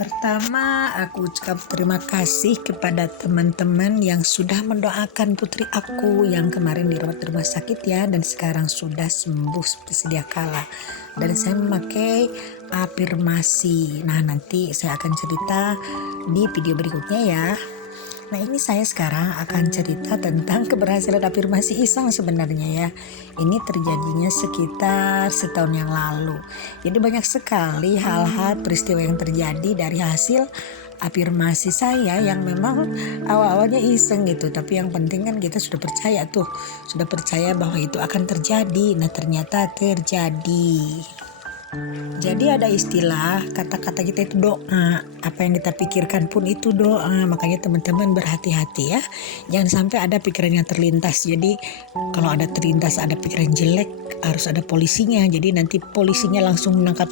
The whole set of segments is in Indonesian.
Pertama, aku ucap terima kasih kepada teman-teman yang sudah mendoakan putri aku yang kemarin dirawat di rumah sakit ya, dan sekarang sudah sembuh seperti sedia kala. Dan saya memakai afirmasi. Nah, nanti saya akan cerita di video berikutnya ya. Nah, ini saya sekarang akan cerita tentang keberhasilan afirmasi iseng sebenarnya ya. Ini terjadinya sekitar setahun yang lalu. Jadi banyak sekali hal-hal peristiwa yang terjadi dari hasil afirmasi saya yang memang awal-awalnya iseng gitu. Tapi yang penting kan kita sudah percaya tuh. Sudah percaya bahwa itu akan terjadi. Nah, ternyata terjadi. Jadi ada istilah kata-kata kita itu doa, apa yang kita pikirkan pun itu doa. Makanya teman-teman berhati-hati ya, jangan sampai ada pikiran yang terlintas. Jadi kalau ada terlintas ada pikiran jelek harus ada polisinya. Jadi nanti polisinya langsung menangkap,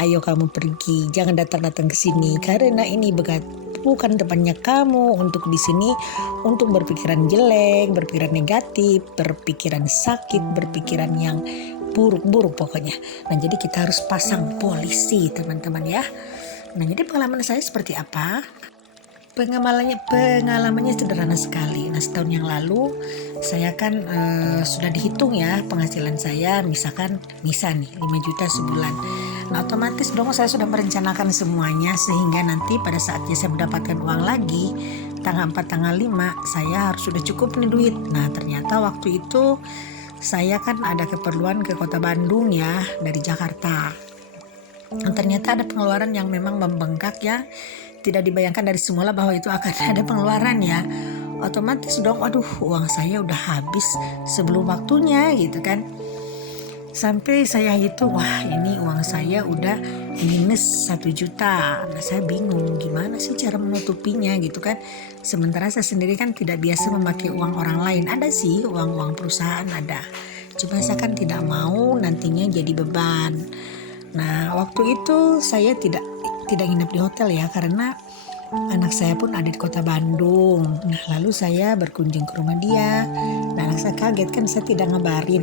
ayo kamu pergi, jangan datang-datang ke sini karena ini bukan tempatnya kamu untuk di sini untuk berpikiran jelek, berpikiran negatif, berpikiran sakit, berpikiran yang buruk-buruk pokoknya. Nah, jadi kita harus pasang polisi teman-teman ya. Nah, jadi pengalaman saya seperti apa? Pengalamannya sederhana sekali. Nah, setahun yang lalu saya kan sudah dihitung ya penghasilan saya, misalkan nih 5 juta sebulan. Nah, otomatis dong saya sudah merencanakan semuanya sehingga nanti pada saatnya saya mendapatkan uang lagi tanggal 4 tanggal 5 saya harus sudah cukup nih duit. Nah, ternyata waktu itu saya kan ada keperluan ke kota Bandung ya dari Jakarta. Dan ternyata ada pengeluaran yang memang membengkak ya. Tidak dibayangkan dari semula bahwa itu akan ada pengeluaran ya. Otomatis dong, waduh uang saya udah habis sebelum waktunya gitu kan. Sampai saya hitung, wah ini uang saya udah minus 1 juta. Nah, saya bingung gimana sih cara menutupinya gitu kan. Sementara saya sendiri kan tidak biasa memakai uang orang lain. Ada sih uang-uang perusahaan ada. Cuma saya kan tidak mau nantinya jadi beban. Nah, waktu itu saya tidak nginep di hotel ya karena anak saya pun ada di kota Bandung. Nah, lalu saya berkunjung ke rumah dia. Nah, anak saya kaget kan saya tidak ngabarin.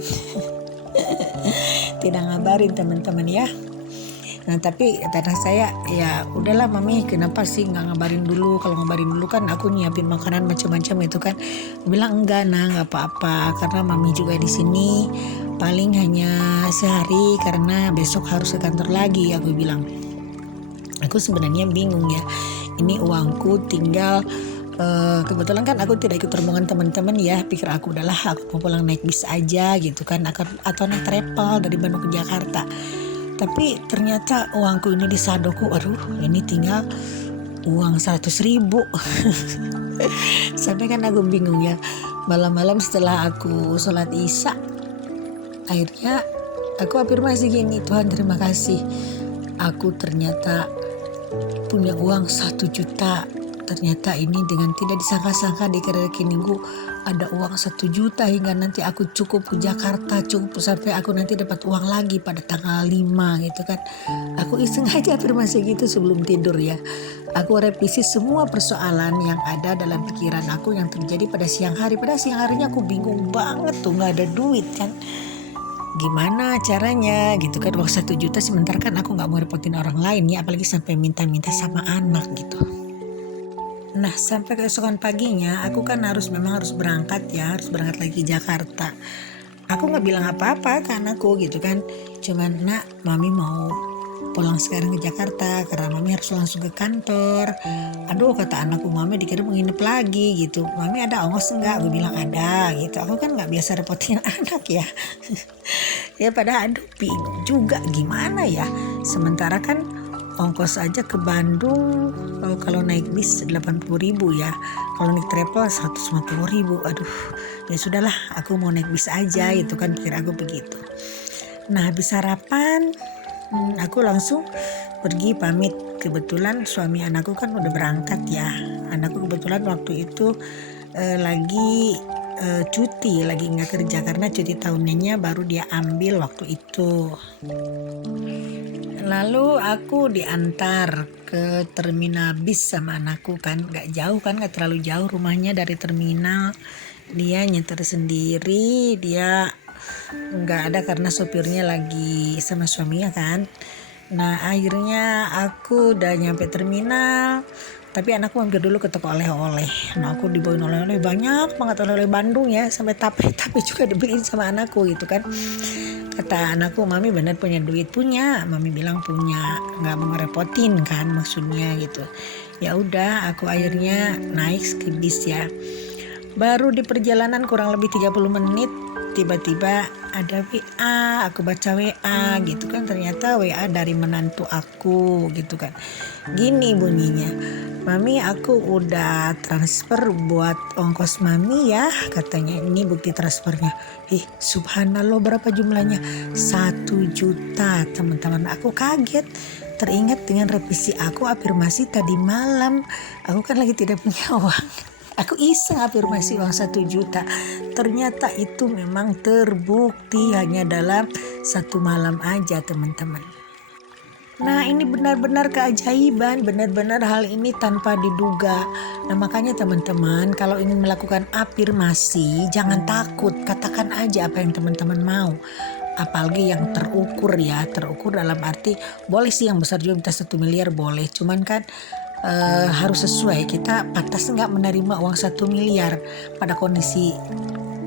Tidak ngabarin teman-teman ya. Nah, tapi kata saya, ya udahlah mami, kenapa sih nggak ngabarin dulu? Kalau ngabarin dulu kan aku nyiapin makanan macam-macam itu kan. Bilang enggak nggak apa-apa karena mami juga di sini paling hanya sehari karena besok harus ke kantor lagi. Aku bilang, aku sebenarnya bingung ya. Ini uangku tinggal kebetulan kan aku tidak ikut rombongan teman-teman ya, pikir aku udahlah aku mau pulang naik bis aja gitu kan, atau naik travel dari Bandung ke Jakarta. Tapi ternyata uangku ini di saldoku, aduh ini tinggal uang 100.000. Sampai kan aku bingung ya, malam-malam setelah aku sholat isya akhirnya aku afirmasi gini, Tuhan terima kasih aku ternyata punya uang 1 juta. Ternyata ini dengan tidak disangka-sangka di rekeningku ada uang 1 juta hingga nanti aku cukup ke Jakarta, cukup sampai aku nanti dapat uang lagi pada tanggal 5 gitu kan. Aku iseng aja afirmasi gitu sebelum tidur ya. Aku revisi semua persoalan yang ada dalam pikiran aku yang terjadi pada siang hari. Pada siang harinya aku bingung banget tuh, gak ada duit kan. Gimana caranya gitu kan, uang 1 juta sementara kan aku gak mau repotin orang lain ya, apalagi sampai minta-minta sama anak gitu. Nah, sampai keesokan paginya aku kan harus berangkat lagi ke Jakarta. Aku nggak bilang apa-apa ke anakku gitu kan, cuman nak mami mau pulang sekarang ke Jakarta karena mami harus langsung ke kantor. Aduh kata anakku, mami dikira menginap lagi gitu, mami ada ongkos enggak? Gue bilang ada gitu. Aku kan nggak biasa repotin anak ya. Ya padahal aduh bingung juga gimana ya, sementara kan ongkos aja ke Bandung kalau naik bis 80.000 ya, kalau naik travel 150.000. Aduh ya sudahlah, aku mau naik bis aja itu kan, pikir aku begitu. Nah, habis sarapan aku langsung pergi pamit. Kebetulan suami anakku kan udah berangkat ya. Anakku kebetulan waktu itu lagi cuti, lagi nggak kerja karena cuti tahunannya baru dia ambil waktu itu. Lalu aku diantar ke terminal bis sama anakku kan, gak jauh kan, gak terlalu jauh rumahnya dari terminal. Dia nyetir sendiri, dia gak ada karena sopirnya lagi sama suaminya kan. Nah akhirnya aku udah nyampe terminal, tapi anakku mampir dulu ke toko oleh-oleh. Nah aku dibawain oleh-oleh banyak banget, oleh-oleh Bandung ya, sampai tape-tape juga dibeliin sama anakku gitu kan. Kata anakku, mami bener punya duit? Punya, mami bilang punya, nggak mau ngerepotin kan maksudnya gitu. Ya udah aku akhirnya naik ke bis ya. Baru di perjalanan kurang lebih 30 menit tiba-tiba ada WA, aku baca WA gitu kan, ternyata WA dari menantu aku gitu kan. Gini bunyinya, mami aku udah transfer buat ongkos mami ya, katanya. Ini bukti transfernya. Subhanallah, berapa jumlahnya? 1 juta teman-teman. Aku kaget, teringat dengan revisi aku afirmasi tadi malam. Aku kan lagi tidak punya uang, aku iseng afirmasi uang 1 juta. Ternyata itu memang terbukti hanya dalam 1 malam aja teman-teman. Nah ini benar-benar keajaiban, benar-benar hal ini tanpa diduga. Nah makanya teman-teman, kalau ingin melakukan afirmasi jangan takut, katakan aja apa yang teman-teman mau. Apalagi yang terukur ya, terukur dalam arti boleh sih yang besar juga minta 1 miliar boleh, cuman kan harus sesuai, kita pantas nggak menerima uang 1 miliar pada kondisi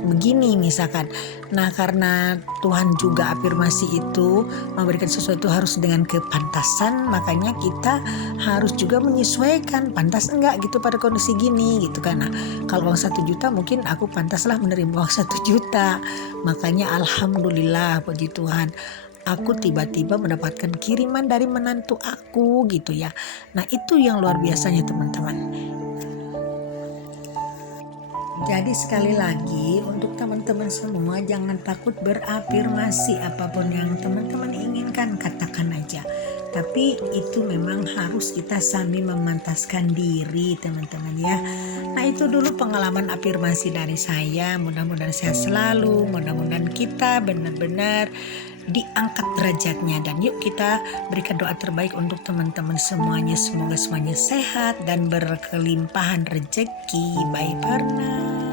begini misalkan. Nah karena Tuhan juga afirmasi itu memberikan sesuatu harus dengan kepantasan, makanya kita harus juga menyesuaikan pantas enggak gitu pada kondisi gini gitu kan. Nah kalau uang 1 juta mungkin aku pantaslah menerima uang 1 juta, makanya alhamdulillah puji Tuhan aku tiba-tiba mendapatkan kiriman dari menantu aku gitu ya. Nah itu yang luar biasanya teman-teman. Jadi sekali lagi untuk teman-teman semua, jangan takut berafirmasi, apapun yang teman-teman inginkan katakan aja. Tapi itu memang harus kita sambil memantaskan diri teman-teman ya. Nah itu dulu pengalaman afirmasi dari saya. Mudah-mudahan sehat selalu, mudah-mudahan kita benar-benar diangkat derajatnya, dan yuk kita berikan doa terbaik untuk teman-teman semuanya, semoga semuanya sehat dan berkelimpahan rezeki. Bye Parna.